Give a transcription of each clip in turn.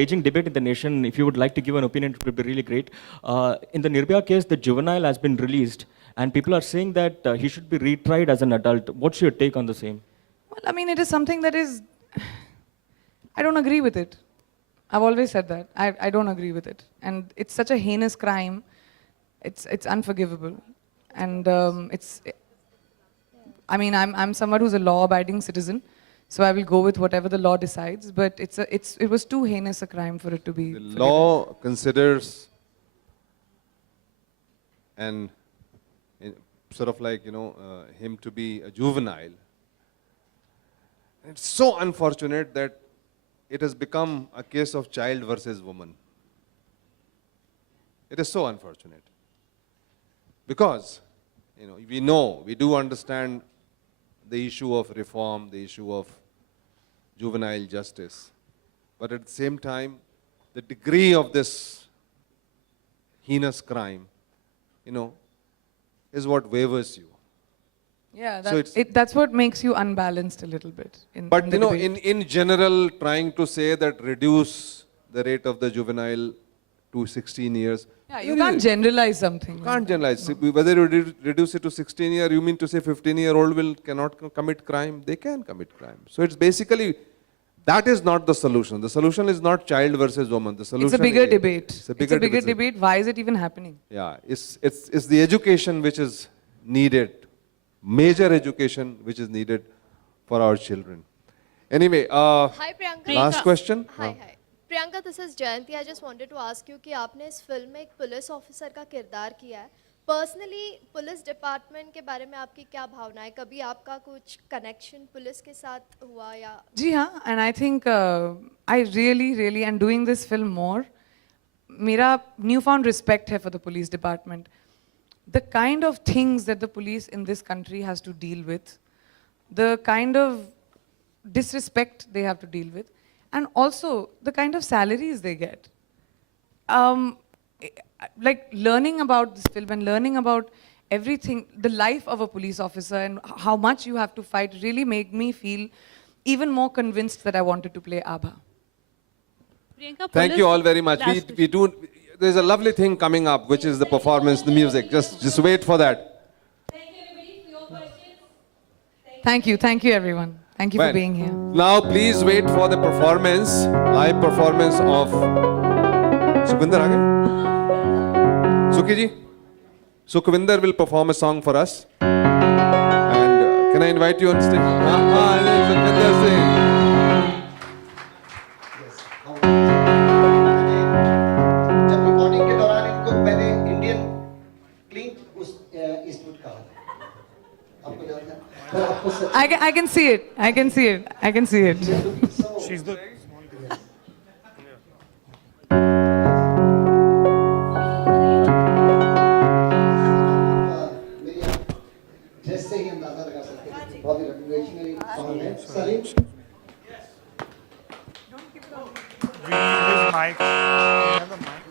raging debate in the nation. If you would like to give an opinion, it would be really great. In the Nirbhaya case, the juvenile has been released, and people are saying that he should be retried as an adult. What's your take on the same? Well, I mean, it is something that is. I don't agree with it. I've always said that. I don't agree with it. And it's such a heinous crime. It's unforgivable. And I mean, I'm someone who's a law-abiding citizen, so I will go with whatever the law decides. But it was too heinous a crime for it to be. The law considers and sort of like, him to be a juvenile. It's so unfortunate that it has become a case of child versus woman. It is so unfortunate. Because, we do understand the issue of reform, the issue of juvenile justice. But at the same time, the degree of this heinous crime, is what wavers you. Yeah, So that's what makes you unbalanced a little bit. But in the debate. in general, trying to say that reduce the rate of the juvenile to 16 years. Yeah, you can't generalize something. You can't generalize. Whether you reduce it to 16 years, you mean to say 15-year-old cannot commit crime? They can commit crime. So it's basically, that is not the solution. The solution is not child versus woman. The solution It's a bigger debate. It's a bigger debate. Why is it even happening? Yeah, it's the education which is needed, major education which is needed for our children. Anyway, Hi Priyanka. last question. Hi. Priyanka, this is Jayanti. I just wanted to ask you कि आपने इस film में एक police officer का किरदार किया है. Personally police department के बारे में आपकी क्या भावना है? कभी आपका कुछ कनेक्शन पुलिस के साथ हुआ या? जी हाँ, and I think I really and doing this film more, मेरा newfound respect है for the police department. The kind of things that the police in this country has to deal with, the kind of disrespect they have to deal with, and also the kind of salaries they get. Like learning about this film and learning about everything, the life of a police officer and how much you have to fight really made me feel even more convinced that I wanted to play Abha. Priyanka, Thank you all very much. last We do. There's a lovely thing coming up, which is the performance, the music. Just wait for that. Thank you everyone. Thank you for Well, being here. Now, please wait for the performance, live performance of Sukhvinder. Aa gaye? Sukhi ji, Sukhvinder will perform a song for us. And can I invite you on stage? Sukhvinder Singh. जब recording के दौरान इनको मैंने Indian Clint Eastwood कहा आपको जानते हैं पर आपको सच I can see it. I can see it. I can see it. She's the मेरी ड्रेस से ही अंदाजा लगा सकते हैं बहुत ही रेवोल्यूशनरी सॉन्ग है Salim we need his mic. We have a mic.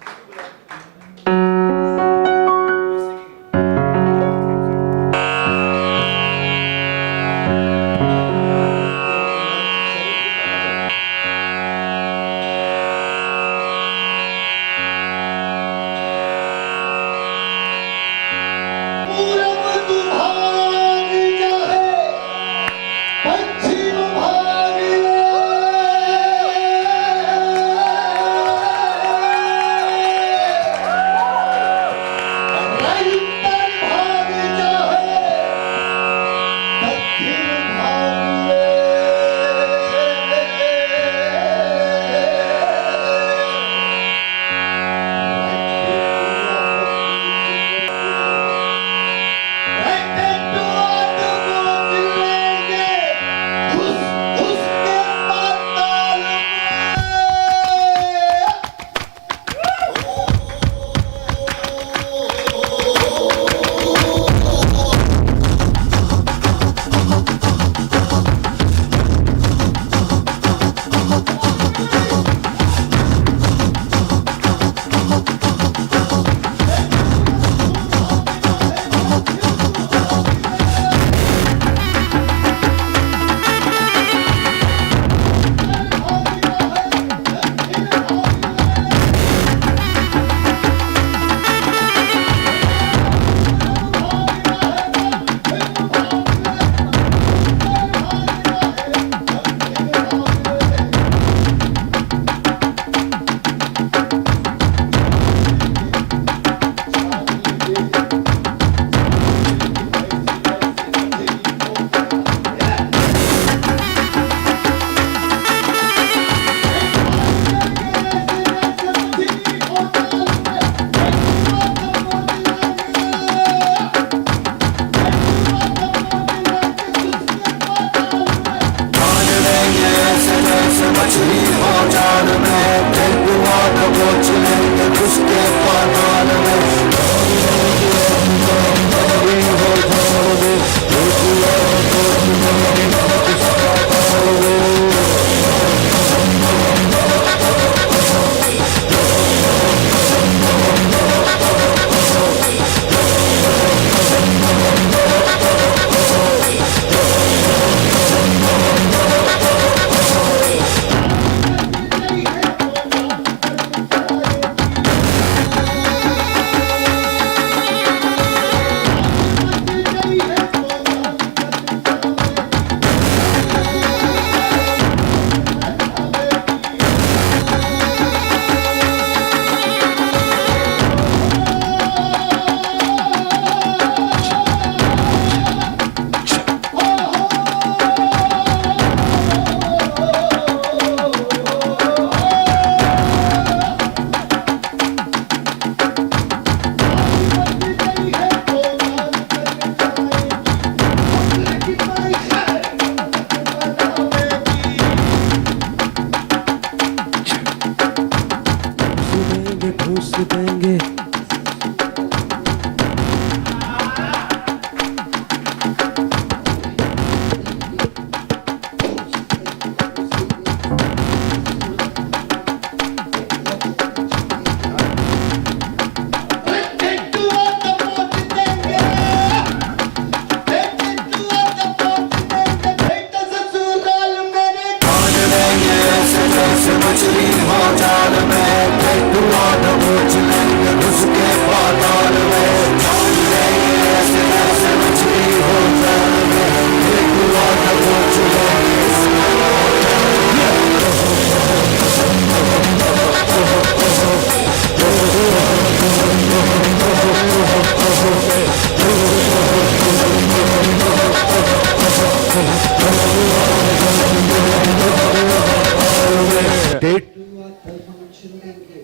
Action देंगे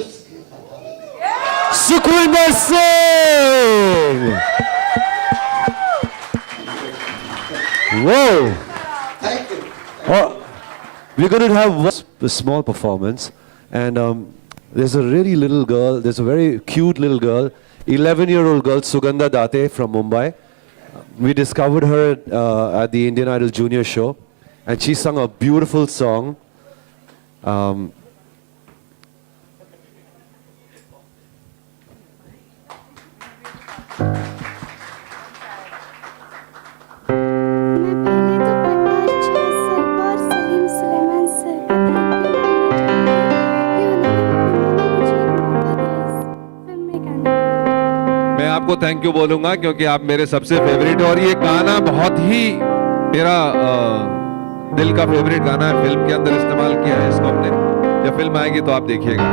उसके Sukhwinder Singh! Whoa! Thank you Oh, we're going to have a small performance, and there's a really little girl, there's a very cute little girl, 11-year-old girl, Sugandha Date from Mumbai. We discovered her at the Indian Idol Junior show, and she sung a beautiful song. मैं पहले तो Prakash Jha sir और Salim Suleman sir का thank you कि उन्होंने मुझे एक मौका दिया इस फिल्म में गाने मैं आपको थैंक यू बोलूंगा क्योंकि आप मेरे सबसे फेवरेट और ये गाना बहुत ही मेरा दिल का फेवरेट गाना है। फिल्म के अंदर इस्तेमाल किया है इसको हमने। जब फिल्म आएगी तो आप देखिएगा।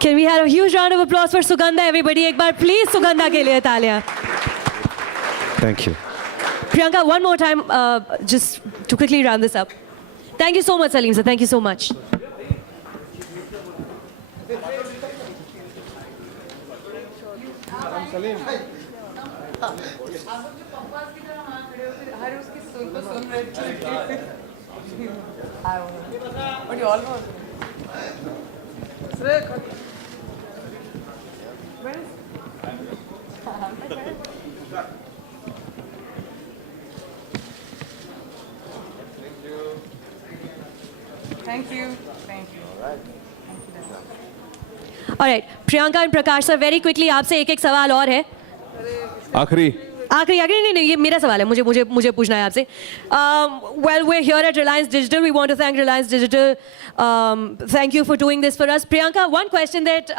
Can we have a huge round of applause for Sugandha, everybody? एक बार please Sugandha के लिए तालियां. Thank you. Priyanka, one more time, just to quickly round this up. Thank you so much, Salim sir. Thank you so much. But you almost. Thank you. Thank you. All right, Priyanka and Prakash sir, very quickly आपसे एक सवाल और है. आखिरी आखिरी नहीं ये मेरा सवाल है, मुझे पूछना है आपसे. Well, we're here at Reliance Digital. We want to thank Reliance Digital. Thank you for doing this for us. Priyanka, one question that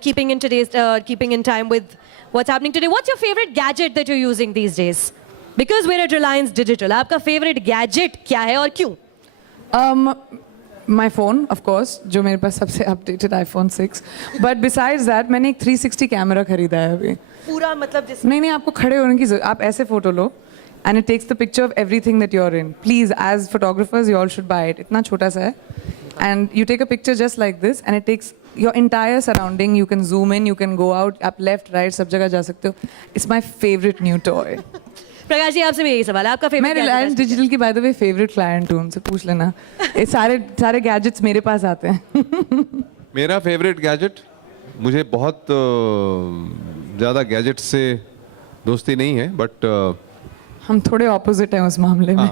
keeping in time with what's happening today. What's your favorite gadget that you're using these days? Because we're at Reliance Digital. आपका favorite gadget क्या है और क्यों? My phone, of course, जो मेरे पास सबसे updated iPhone 6. But besides that, मैंने एक 360 कैमरा खरीदा है अभी. पूरा मतलब जिस नहीं आपको खड़े होने की जरूरत, आप ऐसे photo low and it takes the picture of everything that you're in. Please, as photographers, you all should buy it. इतना छोटा सा है. And you take a picture just like this and it takes your entire surrounding. You can zoom in, you can go out, आप left, right, सब जगह जा सकते हो. It's my favorite new toy. Prakash ji आपसे भी यही सवाल है, आपका मैं favorite रिलायंस gadget? डिजिटल की by the way favourite client हूँ, उनसे पूछ लेना. ये सारे गैजेट्स मेरे पास आते हैं. मेरा फेवरेट गैजेट, मुझे बहुत ज़्यादा गैजेट से दोस्ती नहीं है, बट हम थोड़े ऑपोजिट हैं उस मामले में.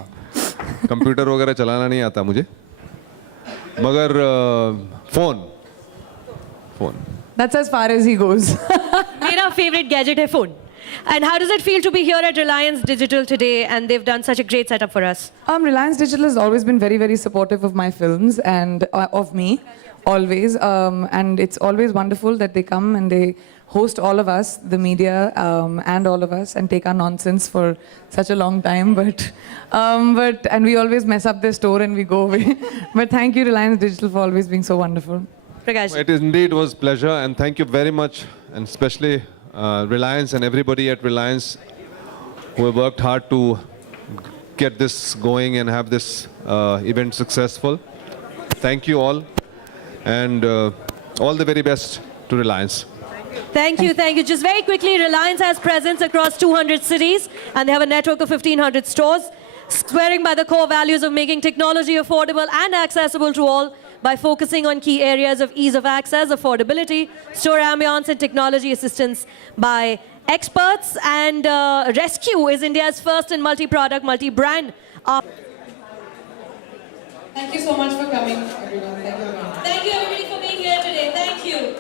कंप्यूटर वगैरह चलाना नहीं आता मुझे, मगर phone That's as far as he goes. मेरा favorite gadget है phone. And how does it feel to be here at Reliance Digital today? And they've done such a great setup for us. Reliance Digital has always been very, very supportive of my films and of me, always. And it's always wonderful that they come and they host all of us, the media, and all of us, and take our nonsense for such a long time. And we always mess up their store and we go away. But thank you, Reliance Digital, for always being so wonderful. Prakash. It is indeed was pleasure, and thank you very much, and especially Reliance and everybody at Reliance who have worked hard to get this going and have this event successful. Thank you all, and all the very best to Reliance. Thank you. Just very quickly, Reliance has presence across 200 cities and they have a network of 1,500 stores, swearing by the core values of making technology affordable and accessible to all by focusing on key areas of ease of access, affordability, store ambience and technology assistance by experts. And Rescue is India's first and multi-product, multi-brand. Thank you so much for coming, everyone. Thank you. Thank you everybody for being here today. Thank you.